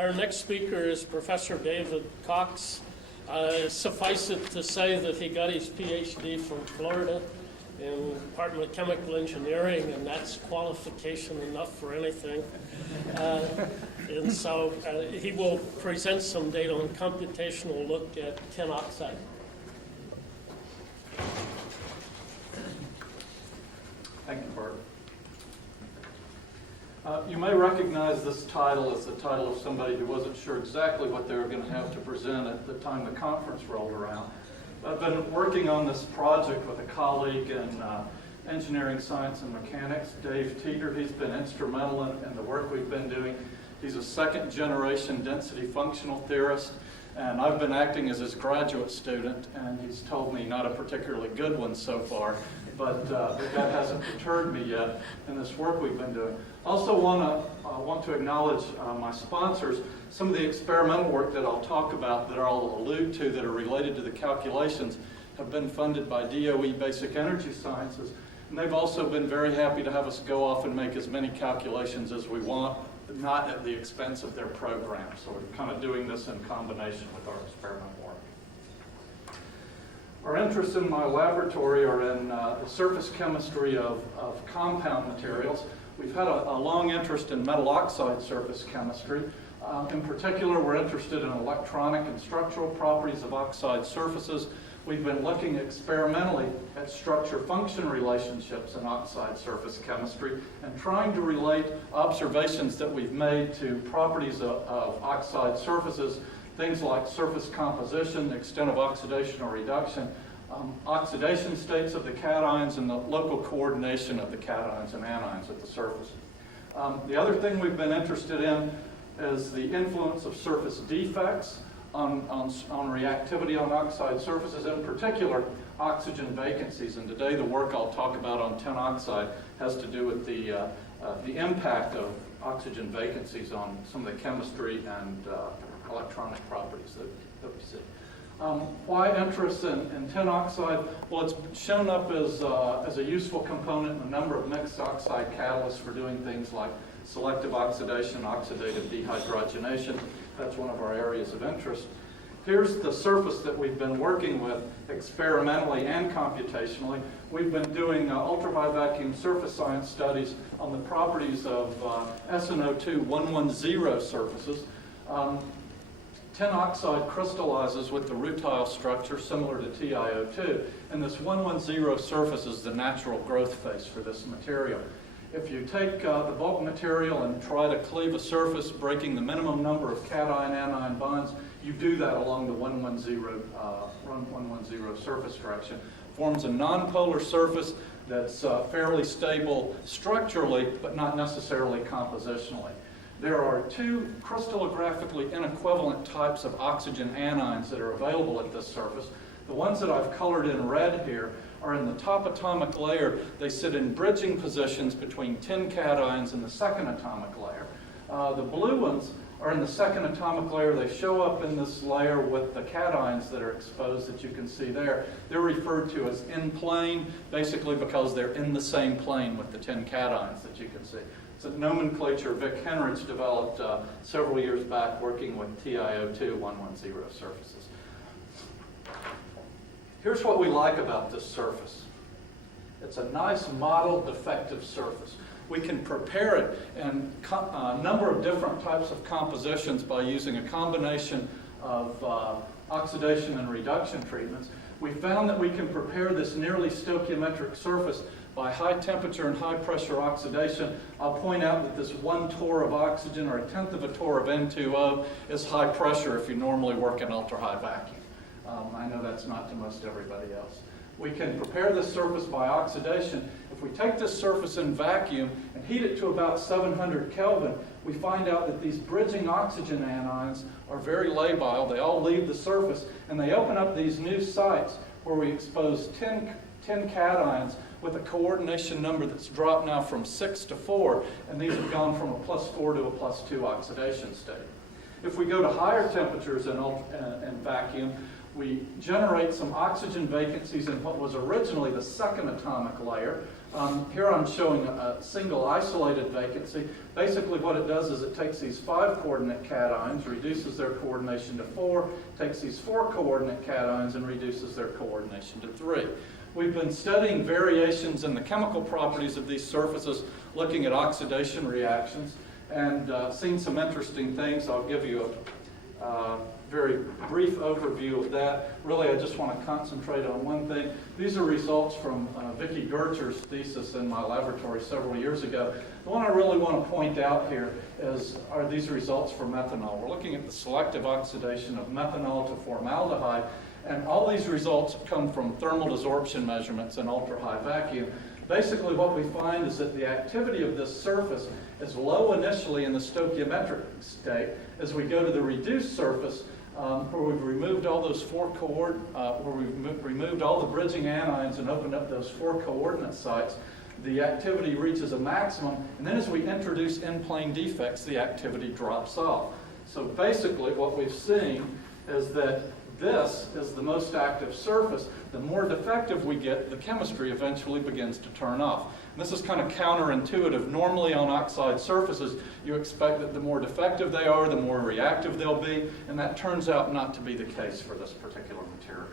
Our next speaker is Professor David Cox. Suffice it to say that he got his PhD from Florida in Department of Chemical Engineering, and that's qualification enough for anything. And so he will present some data on computational look at tin oxide. Thank you, Bert. You may recognize this title as the title of somebody who wasn't sure exactly what they were going to have to present at the time the conference rolled around. I've been working on this project with a colleague in engineering, science, and mechanics, Dave Teeter. He's been instrumental in the work we've been doing. He's a second-generation density functional theorist, and I've been acting as his graduate student, and he's told me not a particularly good one so far, but that hasn't deterred me yet in this work we've been doing. Also want to acknowledge my sponsors. Some of the experimental work that I'll talk about, that I'll allude to, that are related to the calculations, have been funded by DOE Basic Energy Sciences, and they've also been very happy to have us go off and make as many calculations as we want, not at the expense of their program. So we're kind of doing this in combination with our experimental work. Our interests in my laboratory are in the surface chemistry of compound materials. We've had a long interest in metal oxide surface chemistry. In particular, we're interested in electronic and structural properties of oxide surfaces. We've been looking experimentally at structure-function relationships in oxide surface chemistry and trying to relate observations that we've made to properties of oxide surfaces, things like surface composition, the extent of oxidation or reduction, oxidation states of the cations, and the local coordination of the cations and anions at the surface. The other thing we've been interested in is the influence of surface defects on reactivity on oxide surfaces, in particular oxygen vacancies. And today the work I'll talk about on tin oxide has to do with the impact of oxygen vacancies on some of the chemistry and electronic properties that we see. Why interest in tin oxide? Well, it's shown up as a useful component in a number of mixed oxide catalysts for doing things like selective oxidation, oxidative dehydrogenation. That's one of our areas of interest. Here's the surface that we've been working with experimentally and computationally. We've been doing ultra-high vacuum surface science studies on the properties of SNO2 110 surfaces. Tin oxide crystallizes with the rutile structure similar to TiO2, and this 110 surface is the natural growth face for this material. If you take the bulk material and try to cleave a surface, breaking the minimum number of cation-anion bonds, you do that along the 110 surface direction. Forms a nonpolar surface that's fairly stable structurally, but not necessarily compositionally. There are two crystallographically inequivalent types of oxygen anions that are available at this surface. The ones that I've colored in red here are in the top atomic layer. They sit in bridging positions between tin cations and the second atomic layer. The blue ones are in the second atomic layer. They show up in this layer with the cations that are exposed that you can see there. They're referred to as in plane, basically because they're in the same plane with the tin cations that you can see. It's a nomenclature Vic Henrich developed several years back working with TiO2 110 surfaces. Here's what we like about this surface. It's a nice model defective surface. We can prepare it in a number of different types of compositions by using a combination of oxidation and reduction treatments. We found that we can prepare this nearly stoichiometric surface by high temperature and high pressure oxidation. I'll point out that this 1 torr of oxygen, or 1/10 of a torr of N2O, is high pressure if you normally work in ultra-high vacuum. I know that's not to most everybody else. We can prepare this surface by oxidation. If we take this surface in vacuum and heat it to about 700 Kelvin, we find out that these bridging oxygen anions are very labile. They all leave the surface, and they open up these new sites where we expose 10 cations with a coordination number that's dropped now from 6 to 4, and these have gone from a +4 to a +2 oxidation state. If we go to higher temperatures in vacuum, we generate some oxygen vacancies in what was originally the second atomic layer. Here I'm showing a single isolated vacancy. Basically what it does is it takes these 5 coordinate cations, reduces their coordination to 4, takes these 4 coordinate cations and reduces their coordination to 3. We've been studying variations in the chemical properties of these surfaces, looking at oxidation reactions, and seen some interesting things. I'll give you a very brief overview of that. Really, I just want to concentrate on one thing. These are results from Vicki Gerger's thesis in my laboratory several years ago. The one I really want to point out here are these results for methanol. We're looking at the selective oxidation of methanol to formaldehyde, and all these results come from thermal desorption measurements in ultra-high vacuum. Basically, what we find is that the activity of this surface is low initially in the stoichiometric state. As we go to the reduced surface, where we've removed all those where we've removed all the bridging anions and opened up those 4 coordinate sites, the activity reaches a maximum, and then as we introduce in-plane defects, the activity drops off. So basically, what we've seen is that this is the most active surface. The more defective we get, the chemistry eventually begins to turn off. And this is kind of counterintuitive. Normally on oxide surfaces, you expect that the more defective they are, the more reactive they'll be, and that turns out not to be the case for this particular material.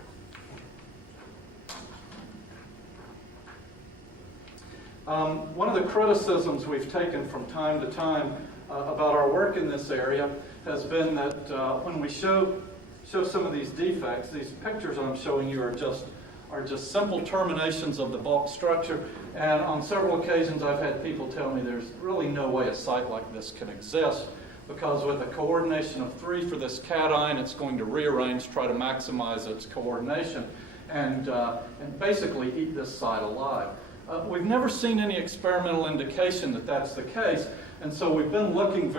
One of the criticisms we've taken from time to time about our work in this area has been that when we show some of these defects, these pictures I'm showing you are just simple terminations of the bulk structure, and on several occasions I've had people tell me there's really no way a site like this can exist, because with a coordination of 3 for this cation, it's going to rearrange, try to maximize its coordination, and basically eat this site alive. We've never seen any experimental indication that that's the case, and so we've been looking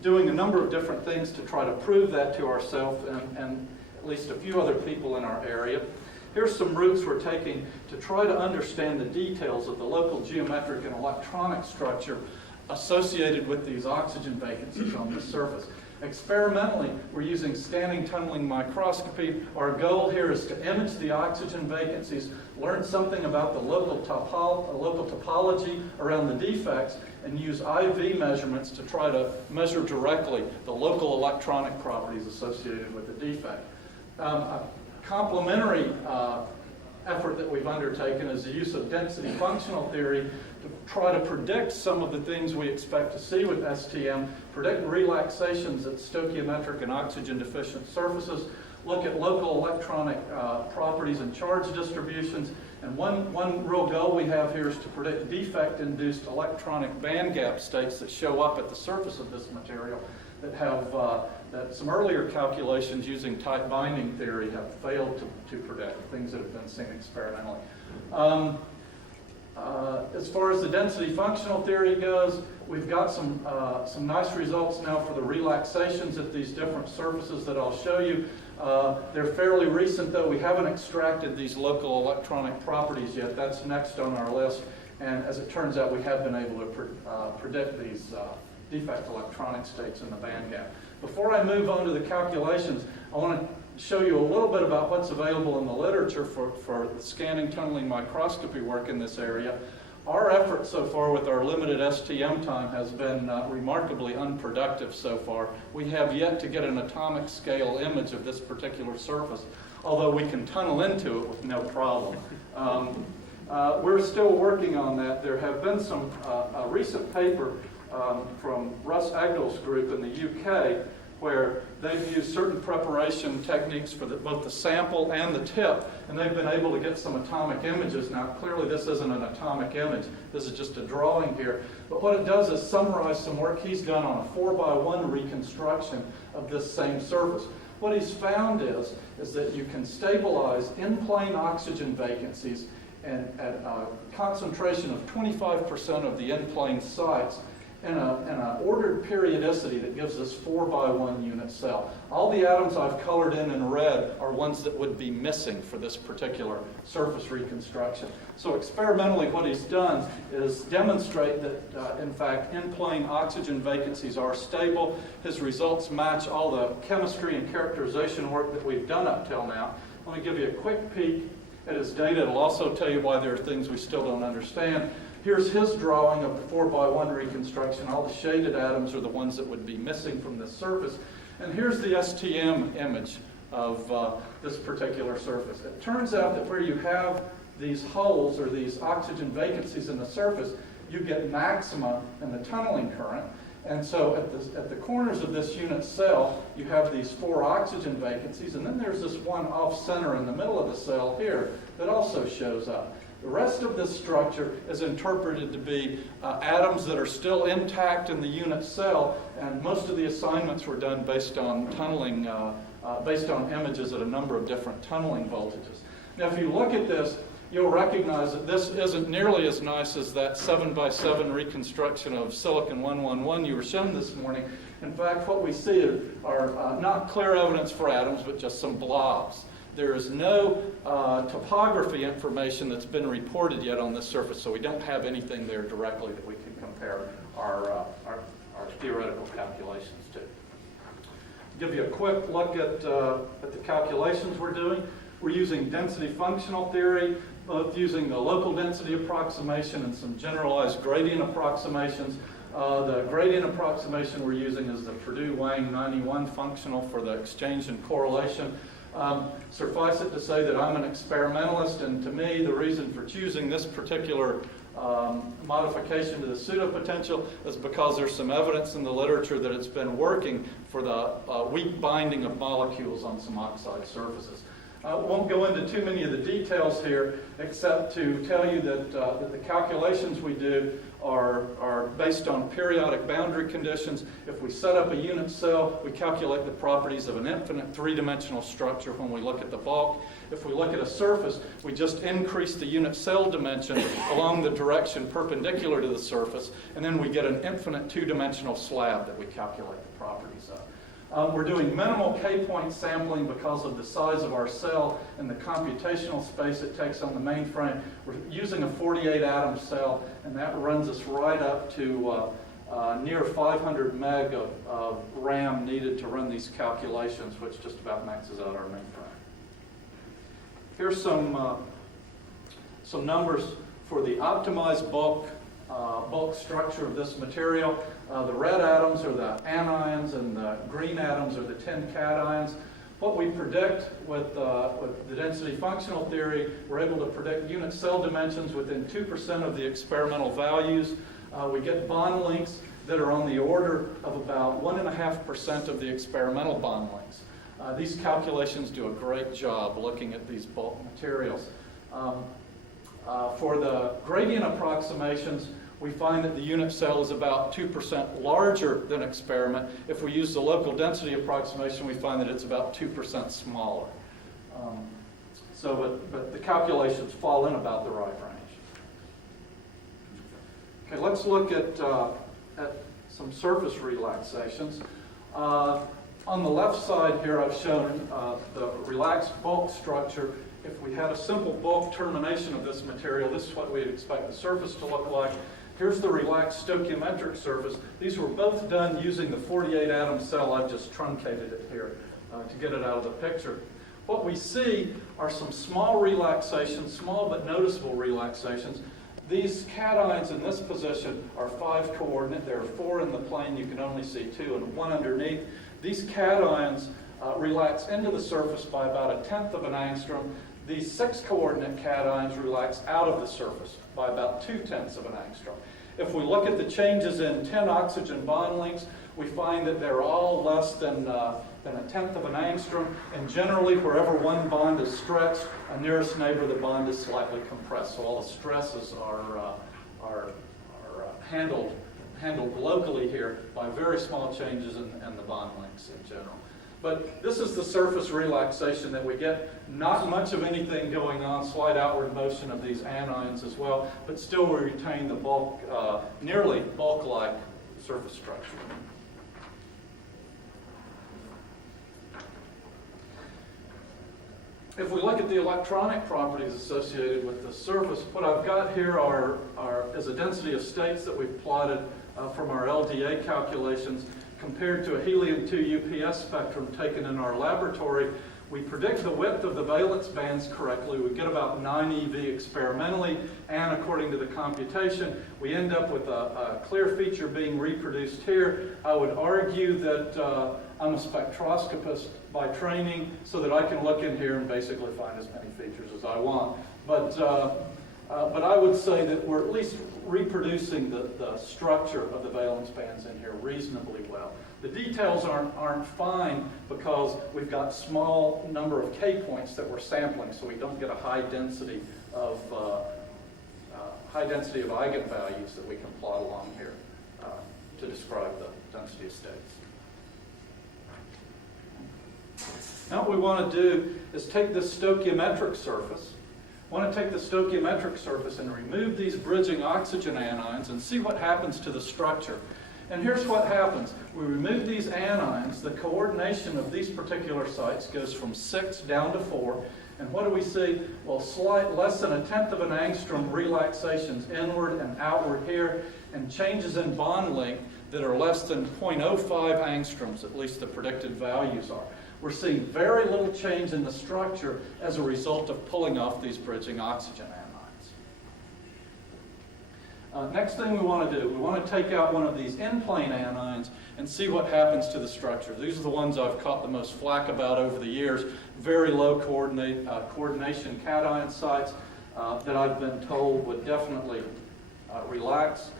doing a number of different things to try to prove that to ourselves and at least a few other people in our area. Here's some routes we're taking to try to understand the details of the local geometric and electronic structure associated with these oxygen vacancies on the surface. Experimentally, we're using standing tunneling microscopy. Our goal here is to image the oxygen vacancies, learn something about the local topology around the defects, and use IV measurements to try to measure directly the local electronic properties associated with the defect. A complementary effort that we've undertaken is the use of density functional theory to try to predict some of the things we expect to see with STM, predict relaxations at stoichiometric and oxygen deficient surfaces, look at local electronic properties and charge distributions, and one real goal we have here is to predict defect-induced electronic band gap states that show up at the surface of this material that have that some earlier calculations using tight binding theory have failed to predict, things that have been seen experimentally. As far as the density functional theory goes, we've got some nice results now for the relaxations at these different surfaces that I'll show you. They're fairly recent, though. We haven't extracted these local electronic properties yet. That's next on our list. And as it turns out, we have been able to predict these defect electronic states in the band gap. Before I move on to the calculations, I want to show you a little bit about what's available in the literature for scanning tunneling microscopy work in this area. Our effort so far with our limited STM time has been remarkably unproductive so far. We have yet to get an atomic scale image of this particular surface, although we can tunnel into it with no problem. We're still working on that. There have been some a recent paper from Russ Agdal's group in the UK where they've used certain preparation techniques for both the sample and the tip, and they've been able to get some atomic images. Now, clearly this isn't an atomic image. This is just a drawing here. But what it does is summarize some work he's done on a 4x1 reconstruction of this same surface. What he's found is that you can stabilize in-plane oxygen vacancies and at a concentration of 25% of the in-plane sites in an ordered periodicity that gives us 4x1 unit cell. All the atoms I've colored in red are ones that would be missing for this particular surface reconstruction. So experimentally what he's done is demonstrate that in fact in-plane oxygen vacancies are stable. His results match all the chemistry and characterization work that we've done up till now. Let me give you a quick peek at his data. It'll also tell you why there are things we still don't understand. Here's his drawing of the 4x1 reconstruction. All the shaded atoms are the ones that would be missing from this surface. And here's the STM image of this particular surface. It turns out that where you have these holes or these oxygen vacancies in the surface, you get maxima in the tunneling current. And so at the corners of this unit cell, you have these 4 oxygen vacancies, and then there's this one off-center in the middle of the cell here that also shows up. The rest of this structure is interpreted to be atoms that are still intact in the unit cell, and most of the assignments were done based on tunneling, based on images at a number of different tunneling voltages. Now, if you look at this, you'll recognize that this isn't nearly as nice as that 7x7 reconstruction of silicon 111 you were shown this morning. In fact, what we see are not clear evidence for atoms, but just some blobs. There is no topography information that's been reported yet on this surface, so we don't have anything there directly that we can compare our theoretical calculations to. Give you a quick look at the calculations we're doing. We're using density functional theory, both using the local density approximation and some generalized gradient approximations. The gradient approximation we're using is the Purdue-Wang 91 functional for the exchange and correlation. Suffice it to say that I'm an experimentalist, and to me the reason for choosing this particular modification to the pseudopotential is because there's some evidence in the literature that it's been working for the weak binding of molecules on some oxide surfaces. I won't go into too many of the details here, except to tell you that the calculations we do are based on periodic boundary conditions. If we set up a unit cell, we calculate the properties of an infinite three-dimensional structure when we look at the bulk. If we look at a surface, we just increase the unit cell dimension along the direction perpendicular to the surface, and then we get an infinite two-dimensional slab that we calculate the properties of. We're doing minimal K-point sampling because of the size of our cell and the computational space it takes on the mainframe. We're using a 48-atom cell, and that runs us right up to near 500 meg of RAM needed to run these calculations, which just about maxes out our mainframe. Here's some numbers for the optimized bulk structure of this material. The red atoms are the anions, and the green atoms are the 10 cations. What we predict with the density functional theory, we're able to predict unit cell dimensions within 2% of the experimental values. We get bond lengths that are on the order of about 1.5% of the experimental bond lengths. These calculations do a great job looking at these bulk materials. For the gradient approximations, we find that the unit cell is about 2% larger than experiment. If we use the local density approximation, we find that it's about 2% smaller. But the calculations fall in about the right range. Okay, let's look at some surface relaxations. On the left side here, I've shown the relaxed bulk structure. If we had a simple bulk termination of this material, this is what we'd expect the surface to look like. Here's the relaxed stoichiometric surface. These were both done using the 48-atom cell. I've just truncated it here to get it out of the picture. What we see are some small relaxations, small but noticeable relaxations. These cations in this position are 5 coordinate. There are 4 in the plane. You can only see 2 and 1 underneath. These cations relax into the surface by about 1/10 of an angstrom. These 6 coordinate cations relax out of the surface by about 2/10 of an angstrom. If we look at the changes in 10 oxygen bond lengths, we find that they're all less than 1/10 of an angstrom, and generally wherever one bond is stretched, a nearest neighbor of the bond is slightly compressed. So all the stresses are handled locally here by very small changes in the bond lengths in general. But this is the surface relaxation that we get. Not much of anything going on, slight outward motion of these anions as well, but still we retain the bulk, nearly bulk-like surface structure. If we look at the electronic properties associated with the surface, what I've got here is a density of states that we've plotted from our LDA calculations, compared to a helium-2 UPS spectrum taken in our laboratory, we predict the width of the valence bands correctly. We get about 9 eV experimentally, and according to the computation, we end up with a clear feature being reproduced here. I would argue that I'm a spectroscopist by training, so that I can look in here and basically find as many features as I want. But I would say that we're at least reproducing the structure of the valence bands in here reasonably well. The details aren't fine because we've got small number of K points that we're sampling, so we don't get a high density of eigenvalues that we can plot along here to describe the density of states. Now what we want to do is take this stoichiometric surface. I want to take the stoichiometric surface and remove these bridging oxygen anions and see what happens to the structure. And here's what happens. We remove these anions, the coordination of these particular sites goes from 6 down to 4. And what do we see? Well, less than 1/10 of an angstrom relaxations inward and outward here, and changes in bond length that are less than 0.05 angstroms, at least the predicted values are. We're seeing very little change in the structure as a result of pulling off these bridging oxygen anions. Next thing we want to do, we want to take out one of these in-plane anions and see what happens to the structure. These are the ones I've caught the most flack about over the years. Very low coordination cation sites that I've been told would definitely relax.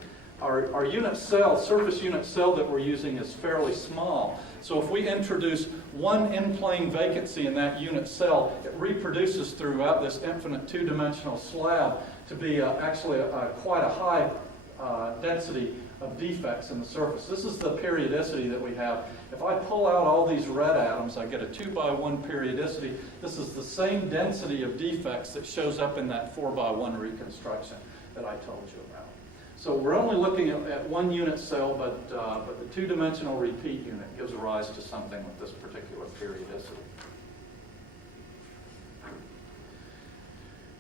Our unit cell, surface unit cell that we're using is fairly small. So if we introduce one in-plane vacancy in that unit cell, it reproduces throughout this infinite two-dimensional slab to be actually quite a high density of defects in the surface. This is the periodicity that we have. If I pull out all these red atoms, I get a 2x1 periodicity. This is the same density of defects that shows up in that 4x1 reconstruction that I told you about. So we're only looking at one unit cell, but the two-dimensional repeat unit gives rise to something with this particular periodicity.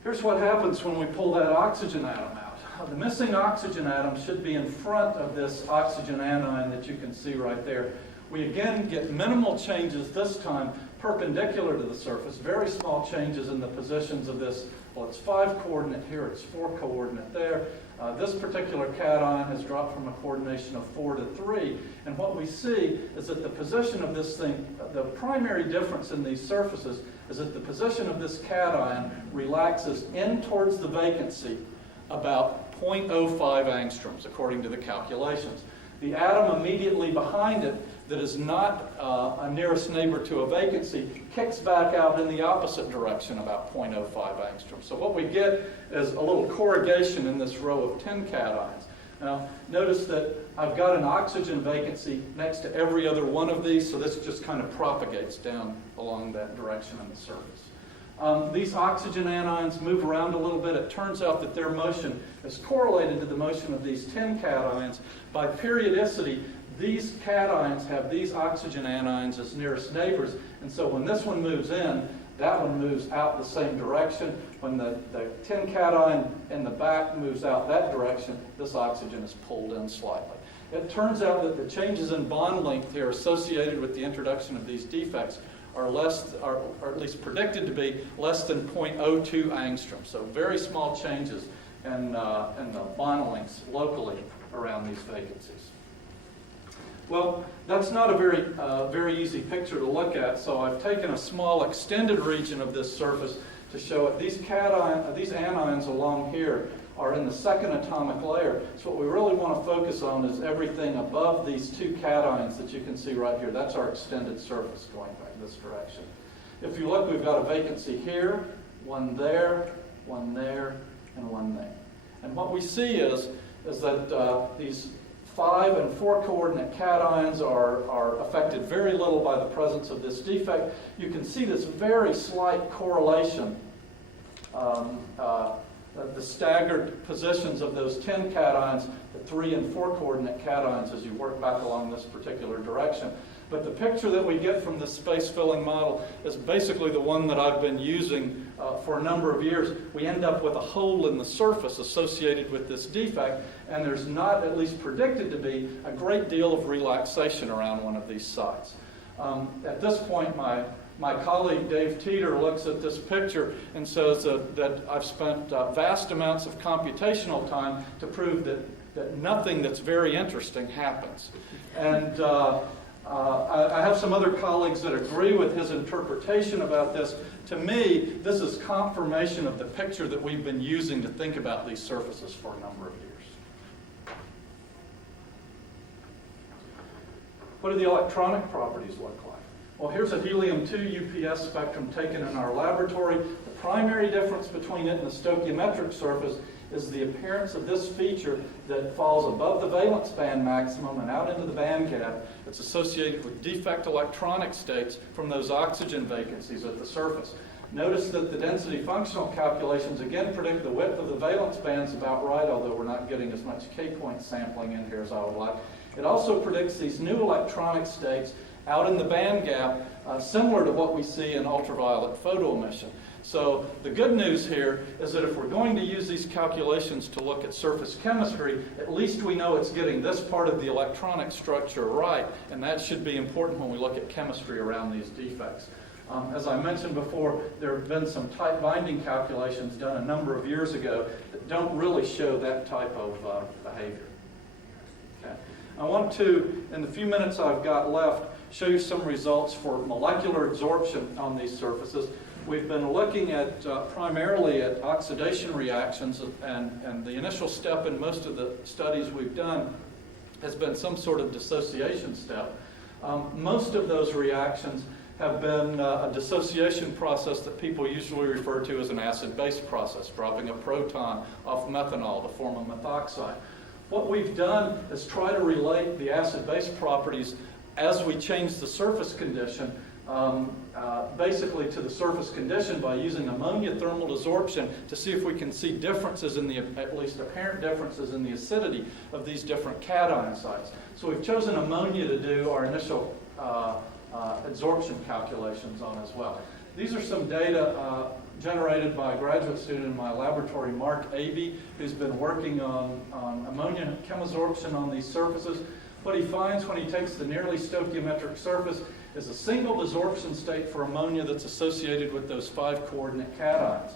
Here's what happens when we pull that oxygen atom out. The missing oxygen atom should be in front of this oxygen anion that you can see right there. We again get minimal changes this time perpendicular to the surface, very small changes in the positions of this. Well, it's 5 coordinate here, it's 4 coordinate there. This particular cation has dropped from a coordination of 4 to 3. And what we see is that the position of this thing, the primary difference in these surfaces is that the position of this cation relaxes in towards the vacancy about 0.05 angstroms, according to the calculations. The atom immediately behind it that is not a nearest neighbor to a vacancy kicks back out in the opposite direction about 0.05 angstroms. So what we get is a little corrugation in this row of 10 cations. Now, notice that I've got an oxygen vacancy next to every other one of these, so this just kind of propagates down along that direction on the surface. These oxygen anions move around a little bit. It turns out that their motion is correlated to the motion of these 10 cations. By periodicity, these cations have these oxygen anions as nearest neighbors, and so when this one moves in, that one moves out the same direction. When the 10 cation in the back moves out that direction, this oxygen is pulled in slightly. It turns out that the changes in bond length here associated with the introduction of these defects are at least predicted to be less than 0.02 angstroms. So very small changes in the bond lengths locally around these vacancies. Well, that's not a very easy picture to look at, so I've taken a small extended region of this surface to show it. These anions along here are in the second atomic layer. So what we really want to focus on is everything above these 2 cations that you can see right here. That's our extended surface going back this direction. If you look, we've got a vacancy here, one there, and one there. And what we see is that these 5 and 4 coordinate cations are affected very little by the presence of this defect. You can see this very slight correlation, the staggered positions of those 10 cations, the 3 and 4 coordinate cations as you work back along this particular direction. But the picture that we get from this space-filling model is basically the one that I've been using for a number of years. We end up with a hole in the surface associated with this defect, and there's not, at least predicted to be, a great deal of relaxation around one of these sites. At this point, my colleague Dave Teeter looks at this picture and says that I've spent vast amounts of computational time to prove that nothing that's very interesting happens. And I have some other colleagues that agree with his interpretation about this. To me, this is confirmation of the picture that we've been using to think about these surfaces for a number of years. What do the electronic properties look like? Well, here's a helium-2 UPS spectrum taken in our laboratory. The primary difference between it and the stoichiometric surface is the appearance of this feature that falls above the valence band maximum and out into the band gap. It's associated with defect electronic states from those oxygen vacancies at the surface. Notice that the density functional calculations again predict the width of the valence bands about right, although we're not getting as much K-point sampling in here as I would like. It also predicts these new electronic states out in the band gap, similar to what we see in ultraviolet photo emission. So the good news here is that if we're going to use these calculations to look at surface chemistry, at least we know it's getting this part of the electronic structure right, and that should be important when we look at chemistry around these defects. As I mentioned before, there have been some tight binding calculations done a number of years ago that don't really show that type of behavior. Okay. I want to, in the few minutes I've got left, show you some results for molecular absorption on these surfaces. We've been looking at primarily at oxidation reactions, and the initial step in most of the studies we've done has been some sort of dissociation step. Most of those reactions have been a dissociation process that people usually refer to as an acid-base process, dropping a proton off methanol to form a methoxide. What we've done is try to relate the acid-base properties as we change the surface condition basically to the surface condition by using ammonia thermal desorption to see if we can see differences in the, at least apparent differences in the acidity of these different cation sites. So we've chosen ammonia to do our initial adsorption calculations on as well. These are some data generated by a graduate student in my laboratory, Mark Abey, who's been working on ammonia chemabsorption on these surfaces. What he finds when he takes the nearly stoichiometric surface is a single desorption state for ammonia that's associated with those 5 coordinate cations.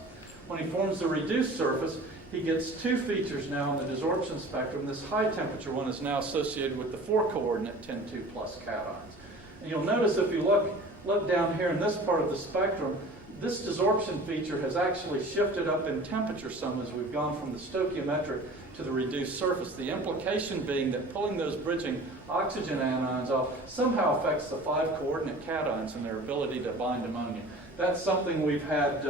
When he forms the reduced surface, he gets 2 features now in the desorption spectrum. This high temperature one is now associated with the 4 coordinate 10-2 plus cations. And you'll notice if you look down here in this part of the spectrum, this desorption feature has actually shifted up in temperature some as we've gone from the stoichiometric to the reduced surface. The implication being that pulling those bridging oxygen anions off somehow affects the 5 coordinate cations and their ability to bind ammonia. That's something we've had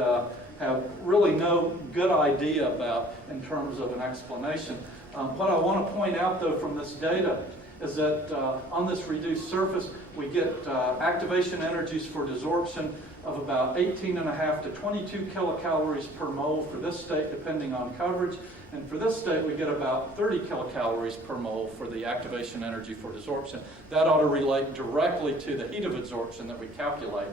have really no good idea about in terms of an explanation. What I want to point out though from this data is that on this reduced surface we get activation energies for desorption of about 18.5 to 22 kilocalories per mole for this state depending on coverage. And for this state, we get about 30 kilocalories per mole for the activation energy for desorption. That ought to relate directly to the heat of adsorption that we calculate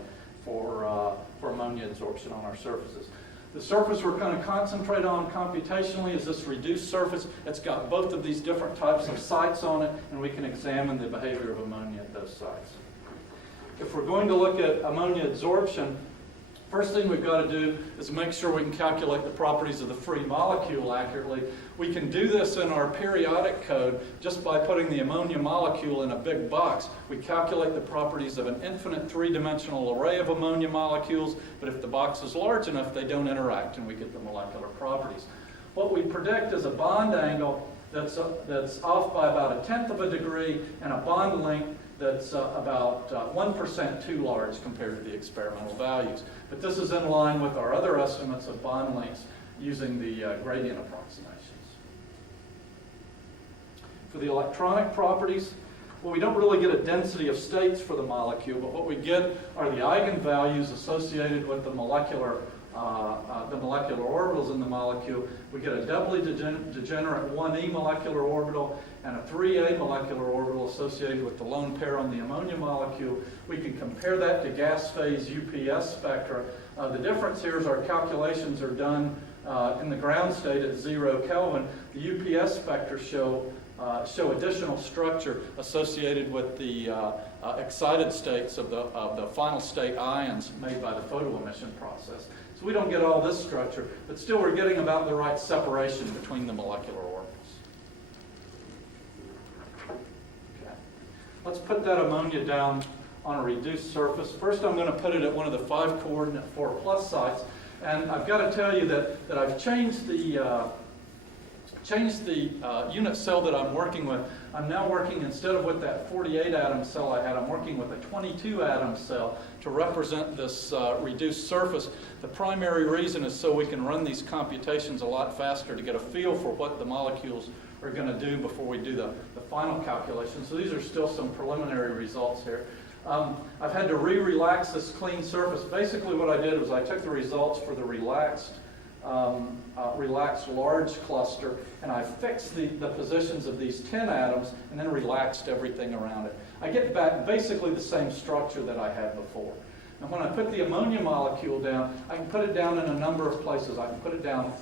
for ammonia adsorption on our surfaces. The surface we're going to concentrate on computationally is this reduced surface. It's got both of these different types of sites on it, and we can examine the behavior of ammonia at those sites. If we're going to look at ammonia adsorption, first thing we've got to do is make sure we can calculate the properties of the free molecule accurately. We can do this in our periodic code just by putting the ammonia molecule in a big box. We calculate the properties of an infinite 3-dimensional array of ammonia molecules, but if the box is large enough, they don't interact and we get the molecular properties. What we predict is a bond angle that's off by about 1/10 of a degree and a bond length that's about 1% too large compared to the experimental values. But this is in line with our other estimates of bond lengths using the gradient approximations. For the electronic properties, well, we don't really get a density of states for the molecule, but what we get are the eigenvalues associated with the molecular the molecular orbitals in the molecule, we get a doubly degenerate 1e molecular orbital and a 3a molecular orbital associated with the lone pair on the ammonia molecule. We can compare that to gas phase UPS spectra. The difference here is our calculations are done in the ground state at 0 Kelvin. The UPS spectra show additional structure associated with the excited states of the final state ions made by the photoemission process. So we don't get all this structure, but still we're getting about the right separation between the molecular orbitals. Okay. Let's put that ammonia down on a reduced surface. First I'm going to put it at one of the 5 coordinate 4+ sites, and I've got to tell you that I've changed the unit cell that I'm working with. I'm now working, instead of with that 48 atom cell I had, I'm working with a 22 atom cell to represent this reduced surface. The primary reason is so we can run these computations a lot faster to get a feel for what the molecules are going to do before we do the final calculation. So these are still some preliminary results here. I've had to re-relax this clean surface. Basically what I did was I took the results for the relaxed large cluster, and I fixed the positions of these 10 atoms and then relaxed everything around it. I get back basically the same structure that I had before. And when I put the ammonia molecule down, I can put it down in a number of places. I can put it down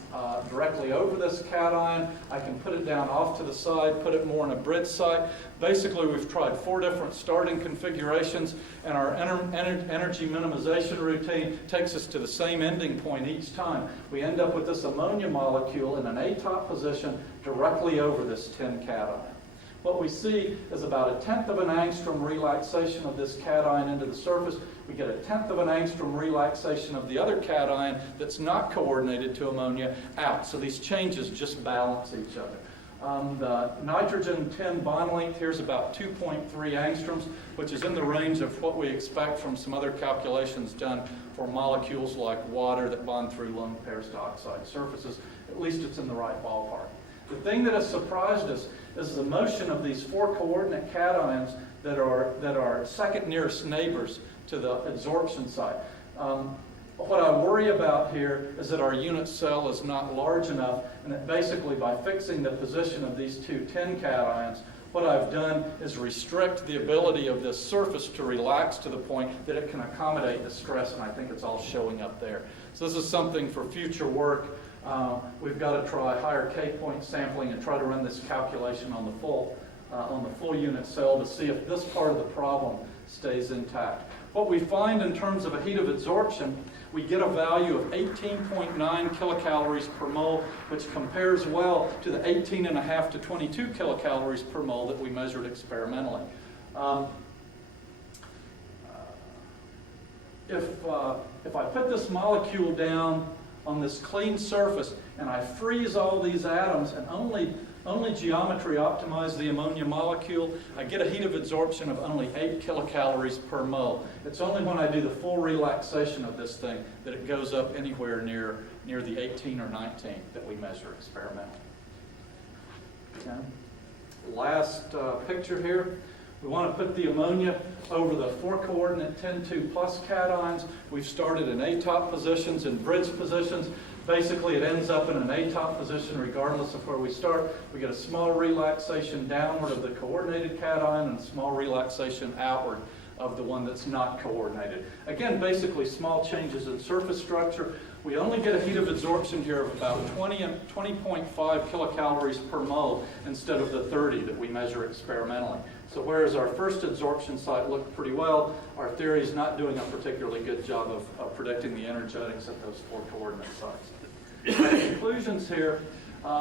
directly over this cation. I can put it down off to the side, put it more in a bridge site. Basically, we've tried 4 different starting configurations, and our energy minimization routine takes us to the same ending point each time. We end up with this ammonia molecule in an A-top position directly over this 10 cation. What we see is about 1/10 of an angstrom relaxation of this cation into the surface. We get 1/10 of an angstrom relaxation of the other cation that's not coordinated to ammonia out. So these changes just balance each other. The nitrogen 10 bond length here is about 2.3 angstroms, which is in the range of what we expect from some other calculations done for molecules like water that bond through lone pairs to oxide surfaces. At least it's in the right ballpark. The thing that has surprised us is the motion of these 4 coordinate cations that are second nearest neighbors to the adsorption site. What I worry about here is that our unit cell is not large enough, and that basically by fixing the position of these 2 10 cations, what I've done is restrict the ability of this surface to relax to the point that it can accommodate the stress, and I think it's all showing up there. So this is something for future work. We've got to try higher K-point sampling and try to run this calculation on the full unit cell to see if this part of the problem stays intact. What we find in terms of a heat of adsorption, we get a value of 18.9 kilocalories per mole, which compares well to the 18.5 to 22 kilocalories per mole that we measured experimentally. If I put this molecule down on this clean surface and I freeze all these atoms and only geometry optimize the ammonia molecule, I get a heat of adsorption of only 8 kilocalories per mole. It's only when I do the full relaxation of this thing that it goes up anywhere near the 18 or 19 that we measure experimentally. Okay. Last picture here. We want to put the ammonia over the 4 coordinate 10-2 plus cations. We've started in A-top positions and bridge positions. Basically, it ends up in an A-top position regardless of where we start. We get a small relaxation downward of the coordinated cation and a small relaxation outward of the one that's not coordinated. Again, basically small changes in surface structure. We only get a heat of adsorption here of about 20.5 kilocalories per mole instead of the 30 that we measure experimentally. So whereas our first adsorption site looked pretty well, our theory is not doing a particularly good job of predicting the energetics at those 4 coordinate sites. My conclusions here,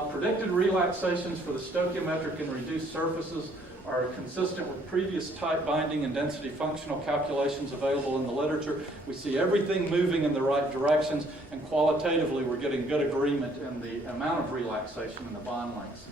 predicted relaxations for the stoichiometric and reduced surfaces are consistent with previous type binding and density functional calculations available in the literature. We see everything moving in the right directions, and qualitatively we're getting good agreement in the amount of relaxation and the bond lengths.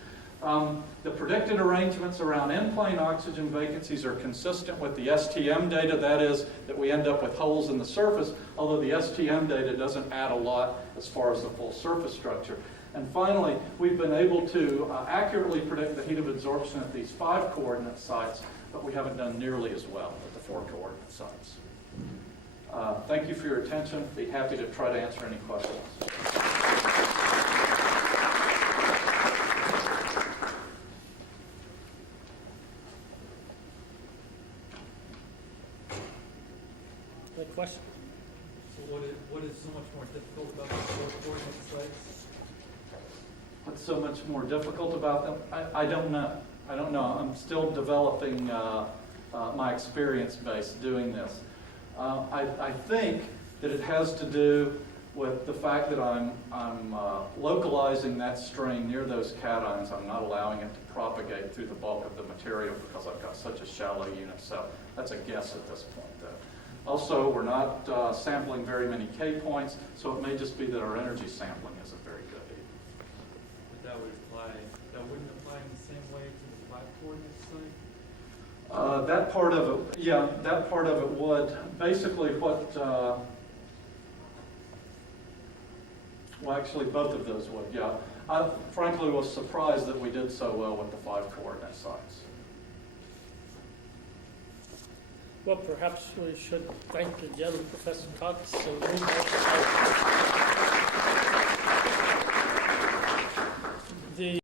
The predicted arrangements around end-plane oxygen vacancies are consistent with the STM data, that is, that we end up with holes in the surface, although the STM data doesn't add a lot as far as the full surface structure. And finally, we've been able to accurately predict the heat of adsorption at these 5 coordinate sites, but we haven't done nearly as well at the 4 coordinate sites. Thank you for your attention. Be happy to try to answer any questions. Any question? So what is so much more difficult about the four coordinate sites? What's so much more difficult about them? I don't know. I don't know. I'm still developing my experience base doing this. I think that it has to do with the fact that I'm localizing that strain near those cations. I'm not allowing it to propagate through the bulk of the material because I've got such a shallow unit cell. That's a guess at this point, though. Also, we're not sampling very many K points, so it may just be that our energy sampling isn't very good either. But that wouldn't apply in the same way to the flat coordinate site? That part of it, yeah, that part of it would. Basically what, well, actually both of those would, yeah. I frankly was surprised that we did so well with the 5 coordinate sites. Well, perhaps we should thank again Professor Cox and the